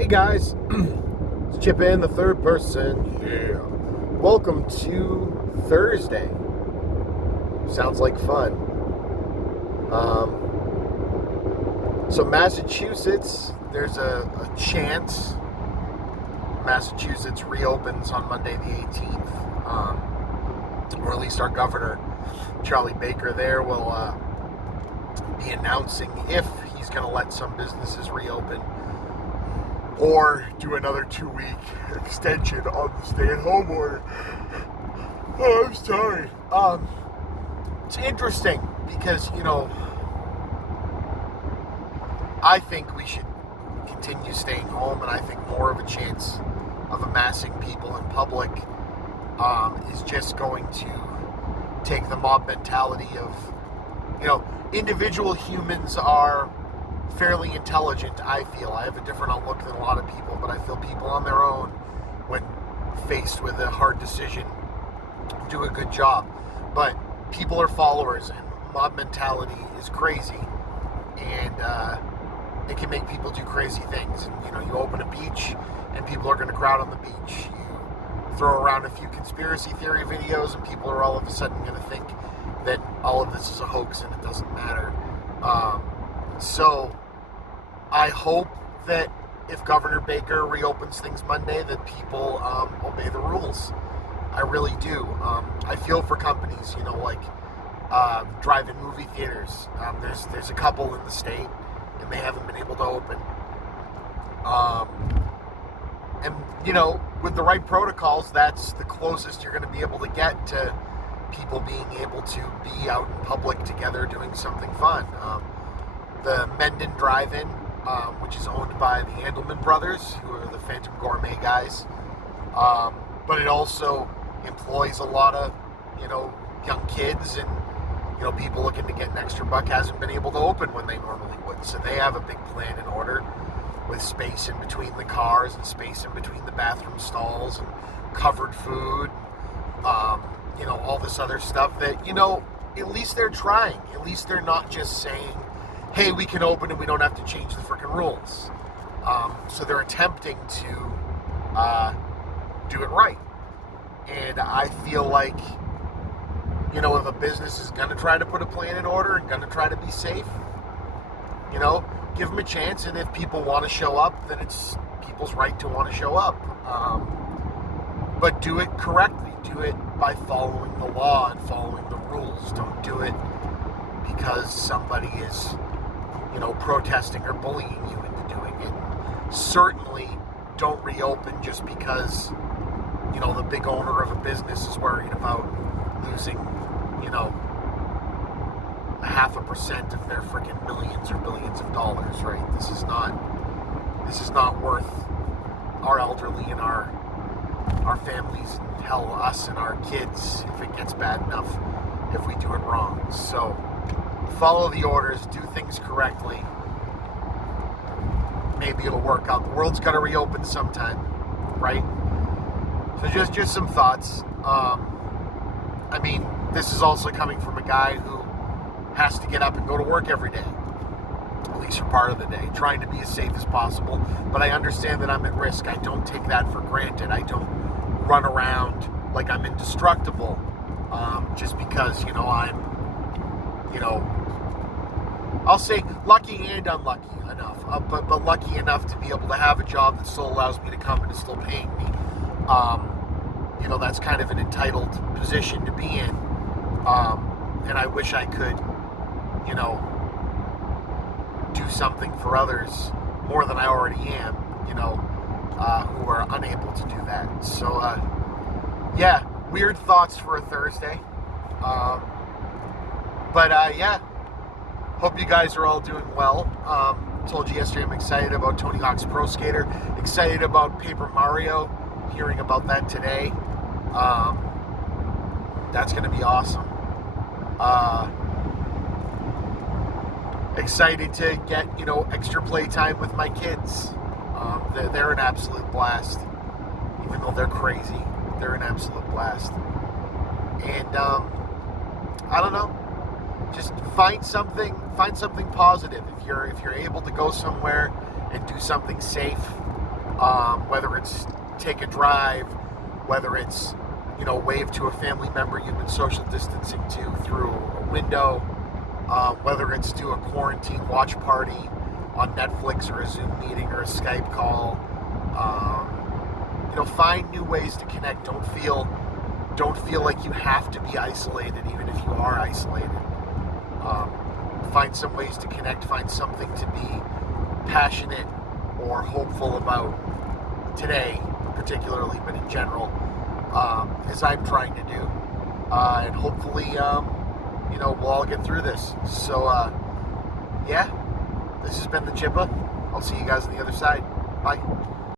Hey guys, it's Chippa in the third person. Yeah. Welcome to Thursday. Sounds like fun. So Massachusetts, there's a chance Massachusetts reopens on Monday the 18th. Or at least our governor, Charlie Baker, there will be announcing if he's going to let some businesses reopen or do another 2-week extension on the stay-at-home order. Oh, I'm sorry. It's interesting because, I think we should continue staying home, and I think more of a chance of amassing people in public is just going to take the mob mentality of, individual humans are fairly intelligent, I feel. I have a different outlook than a lot of people, but I feel people on their own, when faced with a hard decision, do a good job. But people are followers, and mob mentality is crazy, and it can make people do crazy things. And, you open a beach, and people are going to crowd on the beach. You throw around a few conspiracy theory videos, and people are all of a sudden going to think that all of this is a hoax, and it doesn't matter. So I hope that if Governor Baker reopens things Monday, that people obey the rules. I really do. I feel for companies, like drive-in movie theaters. There's a couple in the state, and they haven't been able to open. And with the right protocols, that's the closest you're going to be able to get to people being able to be out in public together doing something fun. The Mendon Drive-In, which is owned by the Andelman brothers, who are the Phantom Gourmet guys. But it also employs a lot of, young kids and, people looking to get an extra buck, hasn't been able to open when they normally would. So they have a big plan in order with space in between the cars and space in between the bathroom stalls and covered food, all this other stuff that, at least they're trying. At least they're not just saying, hey, we can open and we don't have to change the freaking rules. So they're attempting to do it right. And I feel like, if a business is going to try to put a plan in order and going to try to be safe, give them a chance. And if people want to show up, then it's people's right to want to show up. But do it correctly. Do it by following the law and following the rules. Don't do it because somebody is protesting or bullying you into doing it. Certainly don't reopen just because, the big owner of a business is worried about losing, 0.5% of their freaking millions or billions of dollars, right? This is not worth our elderly and our families, and hell, us and our kids, if it gets bad enough, if we do it wrong. So follow the orders, do things correctly. Maybe it'll work out. The world's got to reopen sometime, right? So just some thoughts. This is also coming from a guy who has to get up and go to work every day, at least for part of the day, trying to be as safe as possible. But I understand that I'm at risk. I don't take that for granted. I don't run around like I'm indestructible just because, I'm, I'll say lucky and unlucky enough, but lucky enough to be able to have a job that still allows me to come and is still paying me. That's kind of an entitled position to be in. And I wish I could, do something for others more than I already am, who are unable to do that. So, weird thoughts for a Thursday. Hope you guys are all doing well. Told you yesterday I'm excited about Tony Hawk's Pro Skater, excited about Paper Mario, hearing about that today. That's going to be awesome. Excited to get, extra play time with my kids. They're an absolute blast. Even though they're crazy, they're an absolute blast. And, I don't know. Just find something positive. If you're able to go somewhere and do something safe, whether it's take a drive, whether it's, wave to a family member you've been social distancing to through a window, whether it's do a quarantine watch party on Netflix or a Zoom meeting or a Skype call. Find new ways to connect. Don't feel like you have to be isolated, even if you are isolated. Find some ways to connect. Find something to be passionate or hopeful about today, particularly, but in general, as I'm trying to do. And hopefully, we'll all get through this. So, yeah, this has been the Chippa. I'll see you guys on the other side. Bye.